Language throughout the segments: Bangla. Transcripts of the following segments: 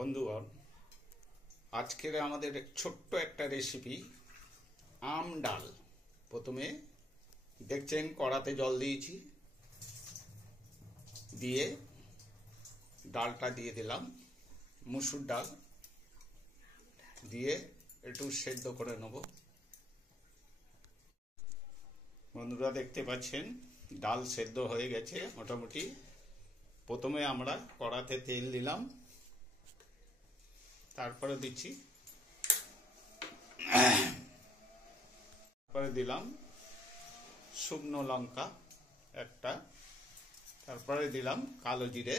বন্ধুগণ, আজকের আমাদের ছোট্ট একটা রেসিপি আম ডাল। প্রথমে দেখছেন কড়াতে জল দিয়েছি, দিয়ে ডালটা দিয়ে দিলাম, মুসুর ডাল দিয়ে একটু সেদ্ধ করে নেব। বন্ধুরা দেখতে পাচ্ছেন ডাল সেদ্ধ হয়ে গেছে মোটামুটি। প্রথমে আমরা কড়াতে তেল দিলাম, তারপরে দিলাম শুকনো লঙ্কা একটা, তারপরে দিলাম কালো জিরে,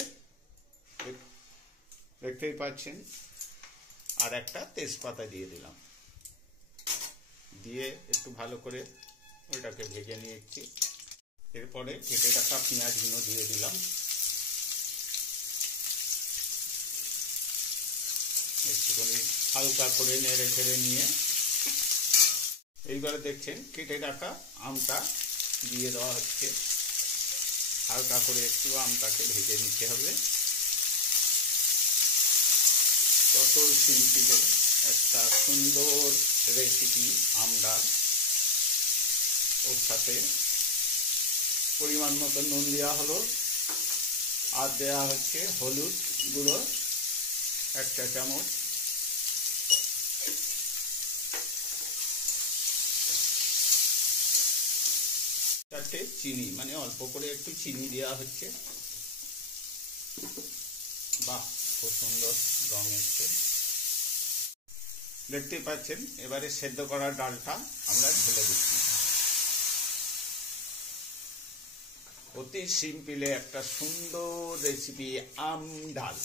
দেখতেই পাচ্ছেন, আর একটা তেজপাতা দিয়ে দিলাম। দিয়ে একটু ভালো করে ওইটাকে ভেজে নিয়েছি। এরপরে কেটে রাখা পেঁয়াজগুলো দিয়ে দিলাম, একটুখানি হালকা করে নেড়ে ছেড়ে নিয়ে এইবারে দেখছেন কেটে রাখা আমটা দিয়ে দেওয়া হচ্ছে। হালকা করে একটু আমটাকে ভেজে নিতে হবে। কত সিম্পল একটা সুন্দর রেসিপি আম ডাল। ওর সাথে পরিমাণ মতো নুন দেওয়া হলো, আর দেওয়া হচ্ছে হলুদ গুঁড়ো 1 চা চামচ, চারটে চিনি, মানে অল্প করে একটু চিনি দেওয়া হচ্ছে। বাহ, খুব সুন্দর রং এসছে, দেখতে পাচ্ছেন। এবারে সেদ্ধ করা ডালটা আমরা ঢেলে দিচ্ছি। অতি সিম্পলে একটা সুন্দর রেসিপি আম ডাল।